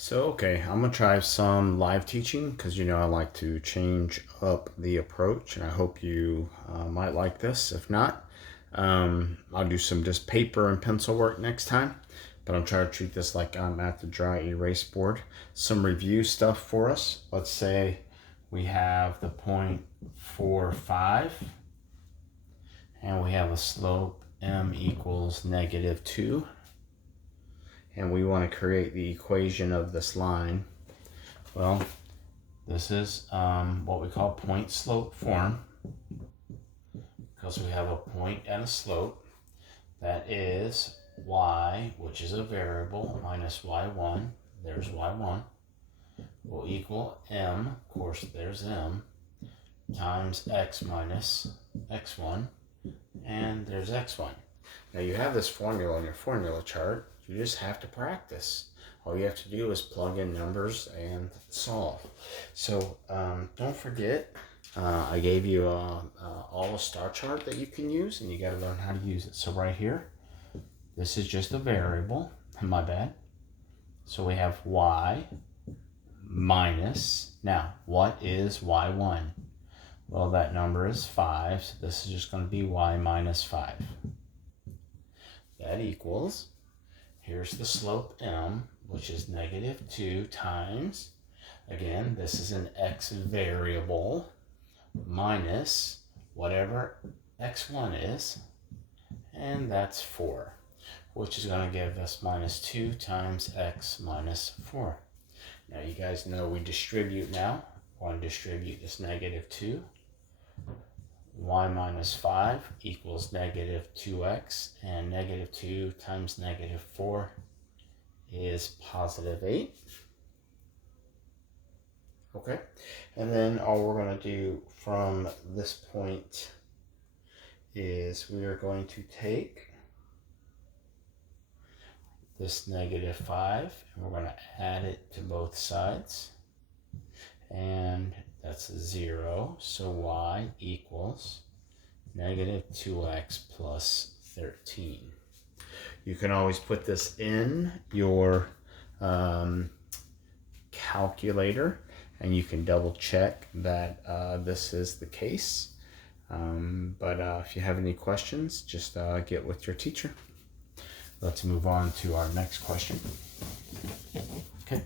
Okay, I'm gonna try some live teaching because I like to change up the approach, and I hope you might like this. If not, I'll do some just paper and pencil work next time, but I'm trying to treat this like I'm at the dry erase board. Some review stuff for us. Let's say we have the point 4, 5, and we have a slope m equals -2. And we want to create the equation of this line. Well, this is what we call point slope form, because we have a point and a slope. That is y, which is a variable, minus y1, there's y1, will equal m, of course there's m, times x minus x1, and there's x1. Now you have this formula in your formula chart. You just have to practice. All you have to do is plug in numbers and solve. So don't forget, I gave you all a star chart that you can use, and you got to learn how to use it. So right here, this is just a variable. My bad. So we have y minus. Now, what is y1? Well, that number is 5, so this is just going to be y minus 5. That equals, here's the slope m, which is -2 times, again, this is an x variable, minus whatever x1 is, and that's 4, which is going to give us -2 times x minus 4. Now you guys know we distribute now. I want to distribute this -2. Y minus 5 equals -2x, and -2 times -4 is +8. Okay, and then all we're going to do from this point is we are going to take this -5 and we're going to add it to both sides, and that's 0, so y equals -2x plus 13. You can always put this in your calculator, and you can double check that this is the case. But if you have any questions, just get with your teacher. Let's move on to our next question. Okay.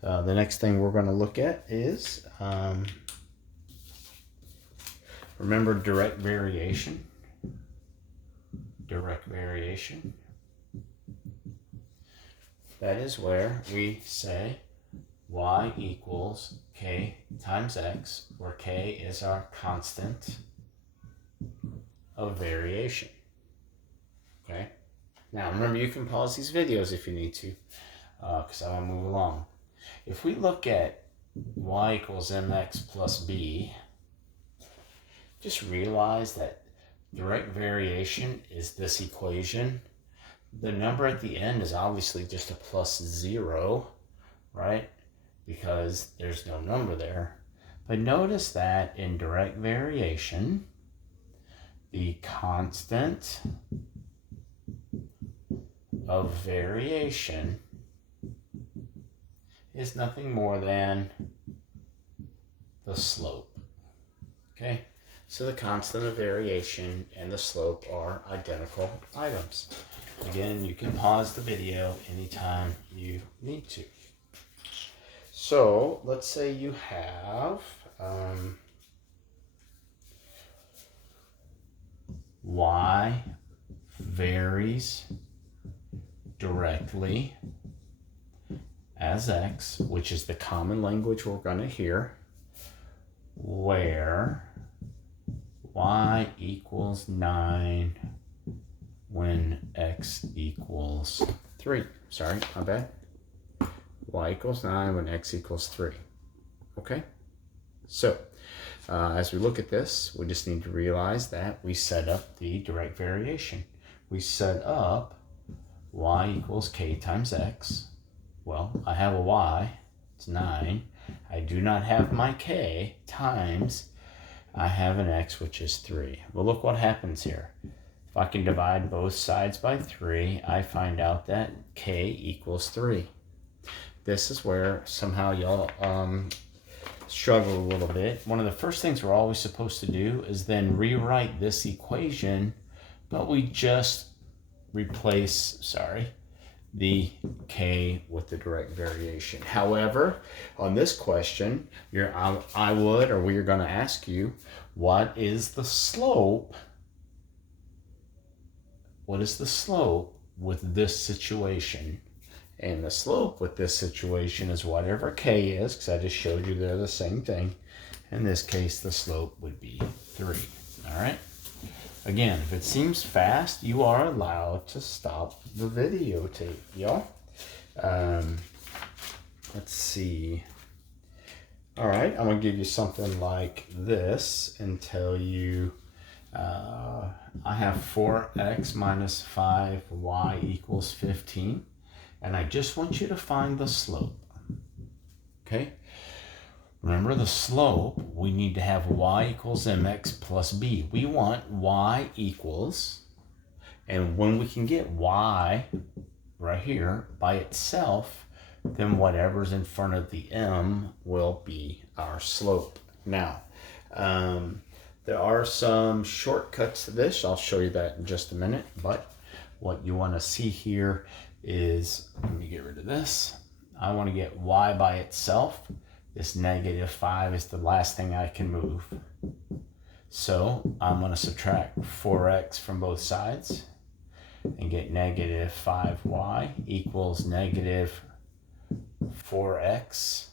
The next thing we're going to look at is, remember direct variation? Direct variation. That is where we say y equals k times x, where k is our constant of variation. Okay? Now remember, you can pause these videos if you need to, because I want to move along. If we look at y equals mx plus b, just realize that direct variation is this equation. The number at the end is obviously just a +0, right? Because there's no number there. But notice that in direct variation, the constant of variation is nothing more than the slope. Okay? So the constant of variation and the slope are identical items. Again, you can pause the video anytime you need to. So let's say you have y varies directly as x, which is the common language we're going to hear, where y equals 9 when x equals 3. Sorry, my bad. Y equals 9 when x equals 3. Okay? So, as we look at this, we just need to realize that we set up the direct variation. We set up y equals k times x. Well, I have a y, it's 9. I do not have my k, times I have an x, which is 3. Well, look what happens here. If I can divide both sides by 3, I find out that k equals 3. this is where somehow y'all struggle a little bit. One of the first things we're always supposed to do is then rewrite this equation, but we just replace, the k with the direct variation. However, on this question, we are going to ask you, what is the slope? What is the slope with this situation? And the slope with this situation is whatever k is, because I just showed you they're the same thing. In this case, the slope would be 3. All right? Again, if it seems fast, you are allowed to stop the videotape, y'all. Let's see. All right, I'm going to give you something like this and tell you I have 4x minus 5y equals 15. And I just want you to find the slope. Okay? Remember the slope, we need to have y equals mx plus b. We want y equals, and when we can get y right here by itself, then whatever's in front of the m will be our slope. Now, there are some shortcuts to this. I'll show you that in just a minute, but what you want to see here is, let me get rid of this. I want to get y by itself. This -5 is the last thing I can move. So I'm going to subtract 4x from both sides and get -5y equals -4x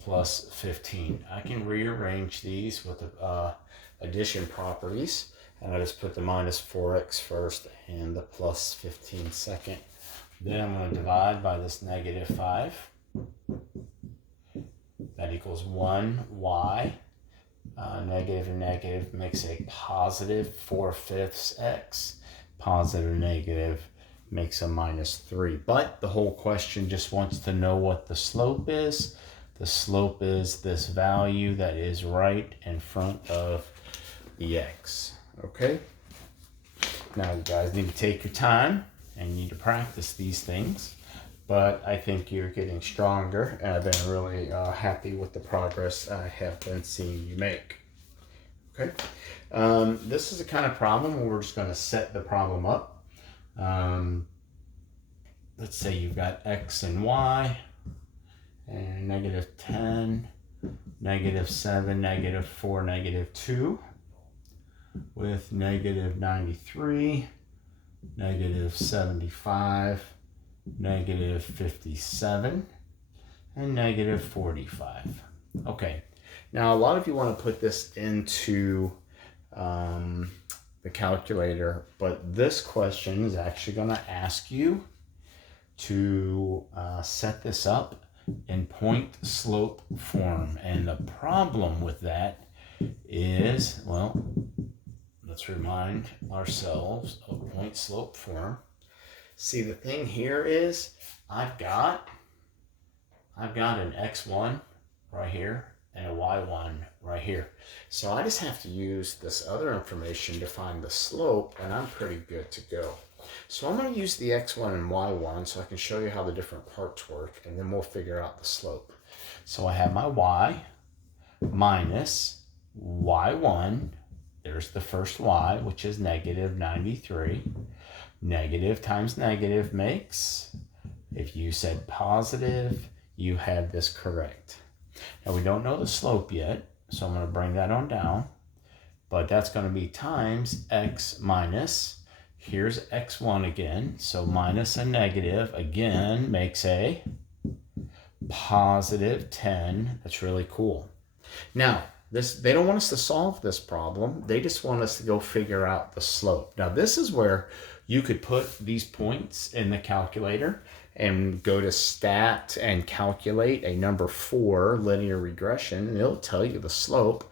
plus 15. I can rearrange these with addition properties. And I just put the -4x first and the plus 15 second. Then I'm going to divide by this -5. That equals 1y. Negative and negative makes a positive 4/5 x. Positive and negative makes a -3. But the whole question just wants to know what the slope is. The slope is this value that is right in front of the x. Okay? Now you guys need to take your time and you need to practice these things. But I think you're getting stronger, and I've been really happy with the progress I have been seeing you make. Okay? This is the kind of problem where we're just going to set the problem up. Let's say you've got x and y, and -10, -7, -4, -2, with -93, -75, -57, and -45. Okay, now a lot of you want to put this into the calculator, but this question is actually going to ask you to set this up in point slope form. And the problem with that is, well, let's remind ourselves of point slope form. See, the thing here is I've got an x1 right here and a y1 right here. So I just have to use this other information to find the slope, and I'm pretty good to go. So I'm going to use the x1 and y1 so I can show you how the different parts work, and then we'll figure out the slope. So I have my y minus y1. There's the first y, which is -93. Negative times negative makes, if you said positive, you had this correct. Now we don't know the slope yet, so I'm going to bring that on down. But that's going to be times x minus, here's x1 again, so minus a negative again makes a positive 10. That's really cool. Now, they don't want us to solve this problem. They just want us to go figure out the slope. Now, this is where you could put these points in the calculator and go to stat and calculate a number 4 linear regression, and it'll tell you the slope.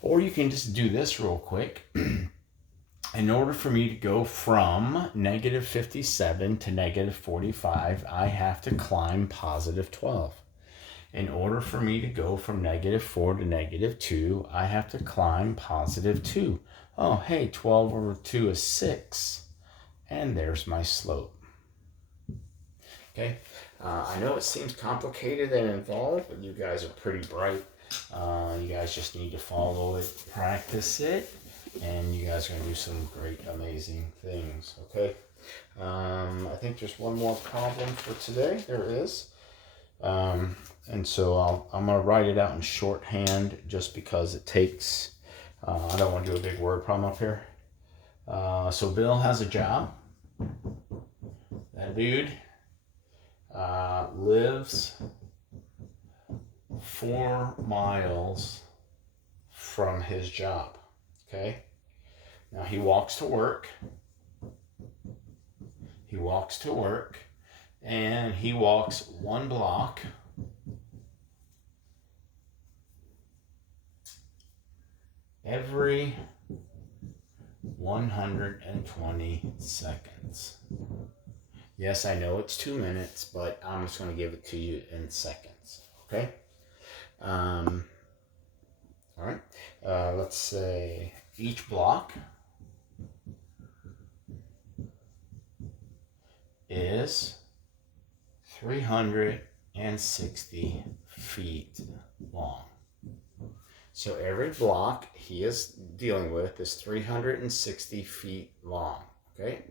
Or you can just do this real quick. In order for me to go from -57 to -45, I have to climb +12. In order for me to go from -4 to -2, I have to climb +2. Oh, hey, 12 over 2 is 6. And there's my slope. Okay, I know it seems complicated and involved, but you guys are pretty bright. You guys just need to follow it, practice it, and you guys are going to do some great, amazing things, okay? I think there's one more problem for today. There is. And so I'm going to write it out in shorthand just because it takes, I don't want to do a big word problem up here. So Bill has a job. That dude lives 4 miles from his job. Okay. Now he walks to work. He walks to work and he walks 1 block every 120 seconds. Yes, I know it's 2 minutes, but I'm just going to give it to you in seconds. Okay? All right. Let's say each block is 360 feet long. So every block he is dealing with is 360 feet long. Okay?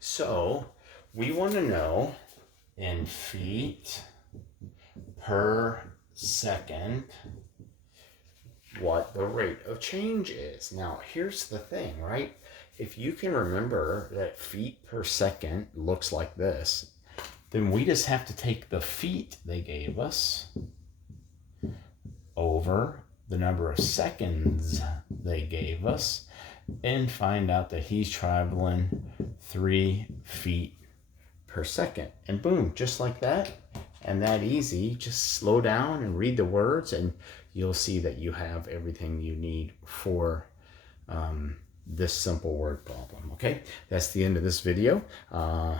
So we want to know in feet per second what the rate of change is. Now, here's the thing, right? If you can remember that feet per second looks like this, then we just have to take the feet they gave us over the number of seconds they gave us and find out that he's traveling 3 feet per second. And boom, just like that, and that easy. Just slow down and read the words and you'll see that you have everything you need for this simple word problem. Okay, that's the end of this video.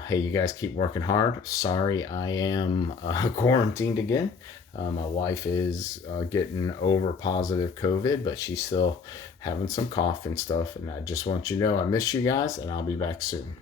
Hey, you guys keep working hard. Sorry I am quarantined again. My wife is getting over positive COVID, but she's still having some cough and stuff. And I just want you to know I miss you guys, and I'll be back soon.